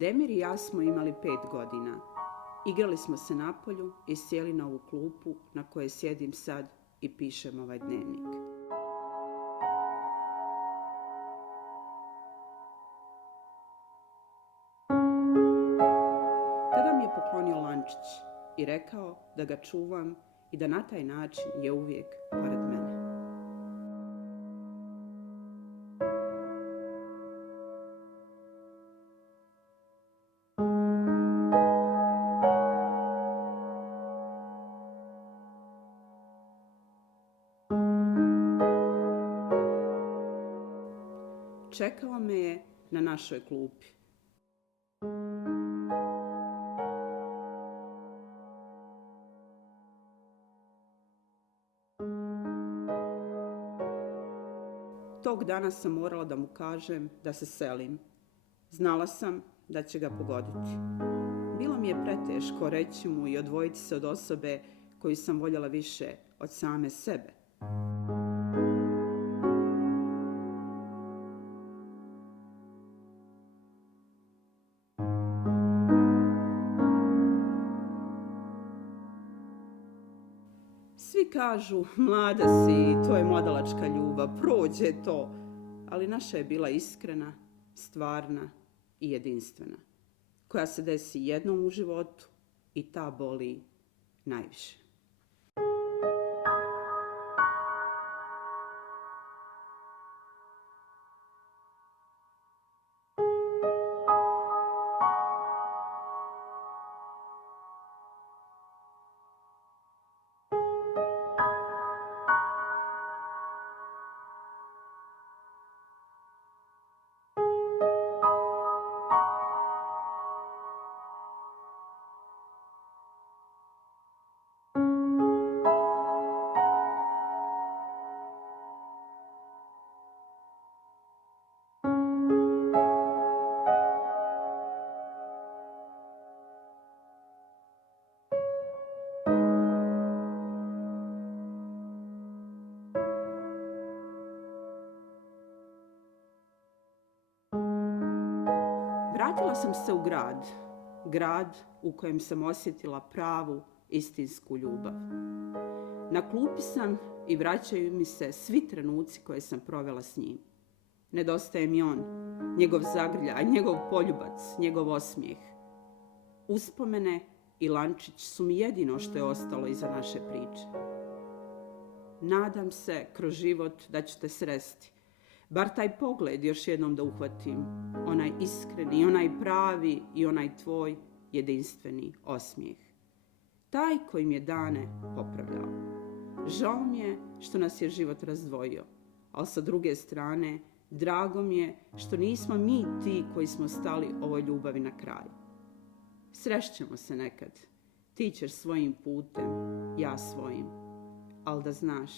Demir i ja smo imali 5 godina. Igrali smo se napolju i sjeli na ovu klupu na kojoj sjedim sad i pišem ovaj dnevnik. Tada mi je poklonio lančić i rekao da ga čuvam i da na taj način je uvijek pored mene. Čekao me je na našoj klupi. Tog dana sam morala da mu kažem da se selim. Znala sam da će ga pogoditi. Bilo mi je preteško reći mu i odvojiti se od osobe koju sam voljela više od same sebe. Svi kažu, mlada si, to je mladalačka ljubav, prođe to. Ali naša je bila iskrena, stvarna i jedinstvena, koja se desi jednom u životu i ta boli najviše. Vratila sam se u grad u kojem sam osjetila pravu, istinsku ljubav. Na klupi sam i vraćaju mi se svi trenuci koje sam provela s njim. Nedostaje mi on, njegov zagrljaj, njegov poljubac, njegov osmijeh. Uspomene i lančić su mi jedino što je ostalo iza naše priče. Nadam se kroz život da ćete sresti. Bar taj pogled još jednom da uhvatim, onaj iskreni, onaj pravi i onaj tvoj jedinstveni osmijeh. Taj koji mi je dane popravljao. Žao mi je što nas je život razdvojio, ali sa druge strane, drago mi je što nismo mi ti koji smo stali ovoj ljubavi na kraj. Srešćemo se nekad, ti ćeš svojim putem, ja svojim, ali da znaš,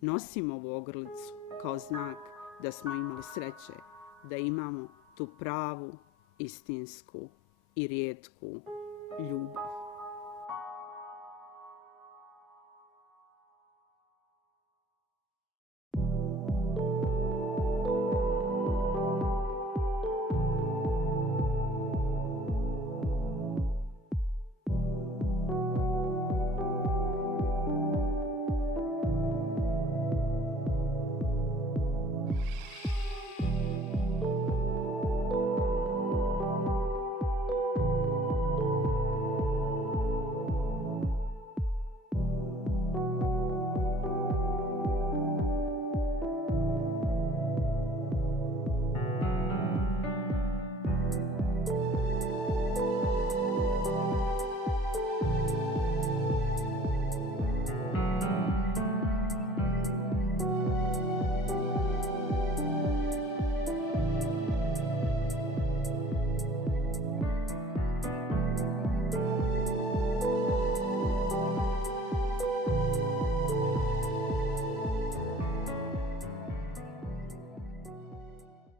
nosim ovu ogrlicu kao znak da smo imali sreće, da imamo tu pravu, istinsku i rijetku ljubav.